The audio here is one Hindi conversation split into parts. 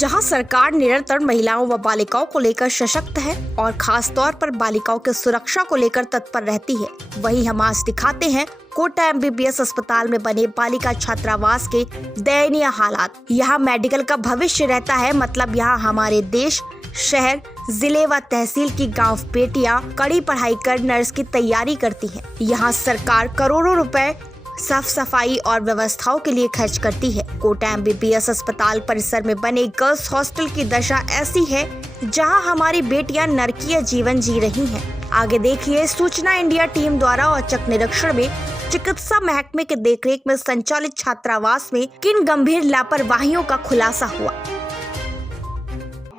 जहां सरकार निरंतर महिलाओं व बालिकाओं को लेकर सशक्त है और खास तौर पर बालिकाओं की सुरक्षा को लेकर तत्पर रहती है, वहीं हम आज दिखाते हैं कोटा एमबीबीएस अस्पताल में बने बालिका छात्रावास के दयनीय हालात। यहाँ मेडिकल का भविष्य रहता है, मतलब यहाँ हमारे देश, शहर, जिले व तहसील की गांव बेटियां कड़ी पढ़ाई कर नर्स की तैयारी करती हैं। यहाँ सरकार करोड़ों रुपए साफ सफाई और व्यवस्थाओं के लिए खर्च करती है। कोटा एमबीबीएस अस्पताल परिसर में बने गर्ल्स हॉस्टल की दशा ऐसी है जहां हमारी बेटियां नरकीय जीवन जी रही हैं। आगे देखिए सूचना इंडिया टीम द्वारा औचक निरीक्षण में चिकित्सा महकमे के देखरेख में संचालित छात्रावास में किन गंभीर लापरवाहियों का खुलासा हुआ।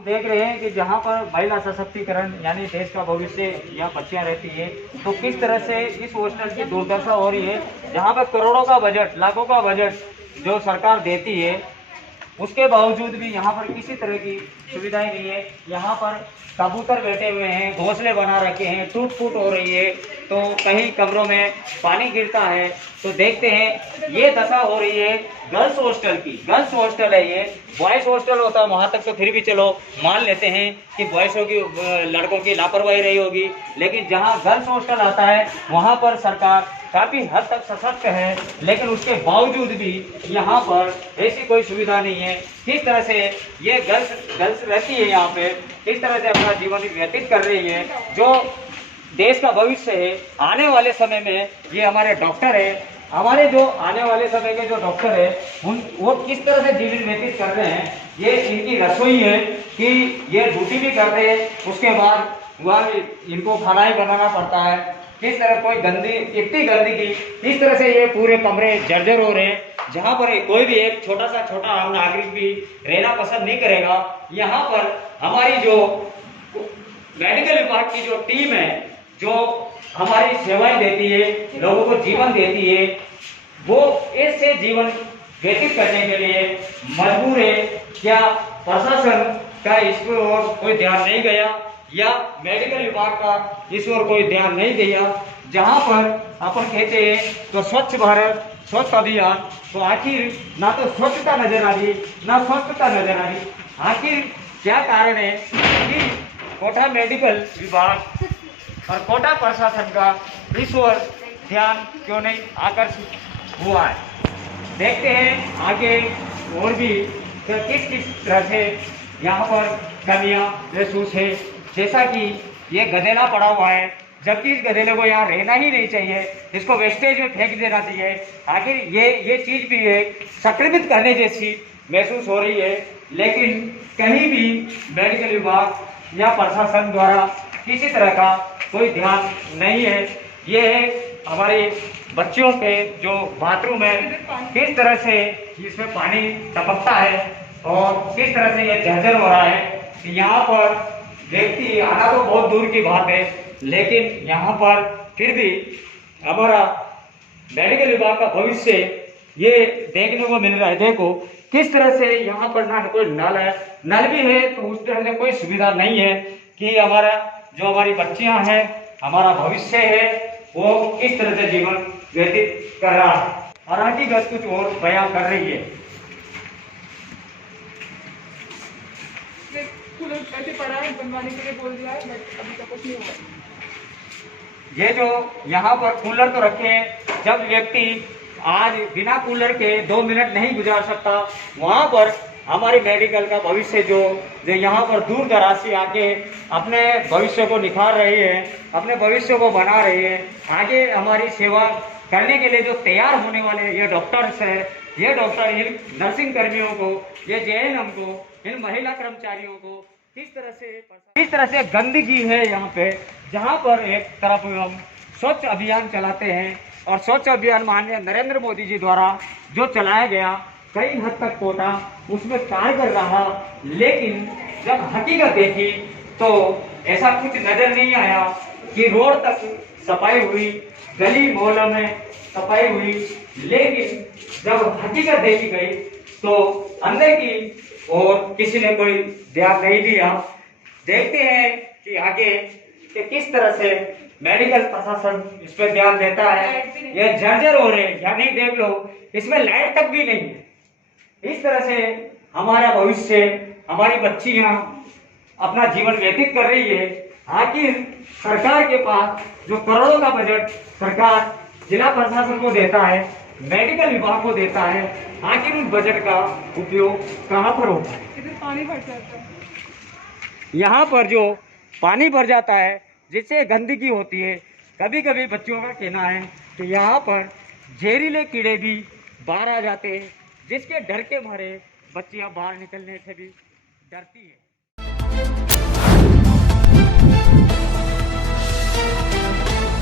देख रहे हैं कि जहाँ पर महिला सशक्तिकरण यानी देश का भविष्य यहाँ बच्चियाँ रहती है, तो किस तरह से इस हॉस्टल की दुर्दशा हो रही है। जहाँ पर करोड़ों का बजट, लाखों का बजट जो सरकार देती है, उसके बावजूद भी यहाँ पर किसी तरह की सुविधाएं नहीं है। यहाँ पर कबूतर बैठे हुए हैं, घोंसले बना रखे हैं, टूट फूट हो रही है, तो कहीं कमरों में पानी गिरता है। तो देखते हैं ये दशा हो रही है गर्ल्स हॉस्टल की। गर्ल्स हॉस्टल है ये, बॉयज़ हॉस्टल होता है वहाँ तक तो फिर भी चलो मान लेते हैं कि बॉयज़ों की, लड़कों की लापरवाही रही होगी, लेकिन जहाँ गर्ल्स हॉस्टल आता है वहाँ पर सरकार काफ़ी हद तक सशक्त है, लेकिन उसके बावजूद भी यहाँ पर ऐसी कोई सुविधा नहीं है। किस तरह से ये गर्ल्स रहती है यहाँ पे, किस तरह से अपना जीवन व्यतीत कर रही है। जो देश का भविष्य है, आने वाले समय में ये हमारे डॉक्टर है, हमारे जो आने वाले समय के जो डॉक्टर है वो किस तरह से जीवन व्यतीत कर रहे हैं। ये इनकी रसोई है कि ये ड्यूटी भी कर रहे हैं, उसके बाद वह इनको खाना ही बनाना पड़ता है। किस तरह कोई इतनी गंदगी, किस तरह से ये पूरे कमरे जर्जर हो रहे हैं, जहाँ पर कोई भी एक छोटा आम नागरिक भी रहना पसंद नहीं करेगा। यहाँ पर हमारी जो मेडिकल विभाग की जो टीम है, जो हमारी सेवाएं देती है, लोगों को जीवन देती है, वो ऐसे जीवन व्यतीत करने के लिए मजबूर है। क्या प्रशासन का इस पर और कोई ध्यान नहीं गया, या मेडिकल विभाग का इस ओर कोई ध्यान नहीं दिया। जहां पर अपन कहते हैं तो स्वच्छ भारत, स्वच्छ अभियान, तो आखिर ना तो स्वच्छता नजर आ रही, ना स्वच्छता नजर आ रही। आखिर क्या कारण है कि कोटा मेडिकल विभाग और कोटा प्रशासन का इस ओर ध्यान क्यों नहीं आकर्षित हुआ है। देखते हैं आगे और भी किस तरह से यहाँ पर कमियाँ महसूस है। जैसा कि ये गधेला पड़ा हुआ है, जबकि इस गधेले को यहाँ रहना ही नहीं चाहिए, इसको वेस्टेज में फेंक देना चाहिए। आखिर ये चीज़ भी एक संक्रमित करने जैसी महसूस हो रही है, लेकिन कहीं भी मेडिकल विभाग या प्रशासन द्वारा किसी तरह का कोई ध्यान नहीं है। ये है हमारे बच्चों के जो बाथरूम है, किस तरह से इसमें पानी टपकता है और किस तरह से ये जर्जर हो रहा है। यहाँ पर व्यक्ति आना तो बहुत दूर की बात है, लेकिन यहाँ पर फिर भी हमारा मेडिकल विभाग का भविष्य ये देखने को मिल रहा है। देखो किस तरह से यहाँ पर ना कोई नल है, नल भी है तो उस तरह से कोई सुविधा नहीं है कि हमारी बच्चियाँ हैं, हमारा भविष्य है, वो किस तरह से जीवन व्यतीत कर रहा है। और हकीकत कुछ और बयां कर रही है। ऐसे पड़ा है, बनवाने के लिए बोल दिया है, बट अभी तक कुछ नहीं हुआ। ये जो यहाँ पर कूलर तो रखे हैं, जब व्यक्ति आज बिना कूलर के 2 मिनट नहीं गुजार सकता, वहाँ पर हमारी मेडिकल का भविष्य जो यहाँ पर दूर दराज से आके अपने भविष्य को निखार रही है, अपने भविष्य को बना रही है। आगे हमारी सेवा करने के लिए जो तैयार होने वाले ये डॉक्टर्स है, ये डॉक्टर इन नर्सिंग कर्मियों को, ये जेएनएम को, इन महिला कर्मचारियों को किस तरह से गंदगी है यहाँ पे। जहाँ पर एक तरफ हम स्वच्छ अभियान चलाते हैं, और स्वच्छ अभियान माननीय नरेंद्र मोदी जी द्वारा जो चलाया गया, कई हद तक कोटा उसमें कार्य कर रहा, लेकिन जब हकीकत देखी तो ऐसा कुछ नजर नहीं आया कि रोड तक सफाई हुई, गली मोहल्लों में सफाई हुई। लेकिन जब हकीकत देखी गई तो अंदर की और किसी ने कोई ध्यान नहीं दिया। देखते हैं कि आगे कि किस तरह से मेडिकल प्रशासन इस पर ध्यान देता है। ये जर्जर हो रहे हैं, यानी देख लो इसमें लाइट तक भी नहीं है। इस तरह से हमारा भविष्य हमारी बच्चियां अपना जीवन व्यतीत कर रही है, आखिर सरकार के पास जो करोड़ों का बजट सरकार जिला प्रशासन को देता है, मेडिकल विभाग को देता है, आखिर उस बजट का उपयोग कहाँ पर होता है? इधर पानी भर जाता है। यहाँ पर जो पानी भर जाता है जिससे गंदगी होती है, कभी कभी बच्चों का कहना है कि यहाँ पर जहरीले कीड़े भी बाहर आ जाते हैं, जिसके डर के मारे बच्चियाँ बाहर निकलने से भी डरती है।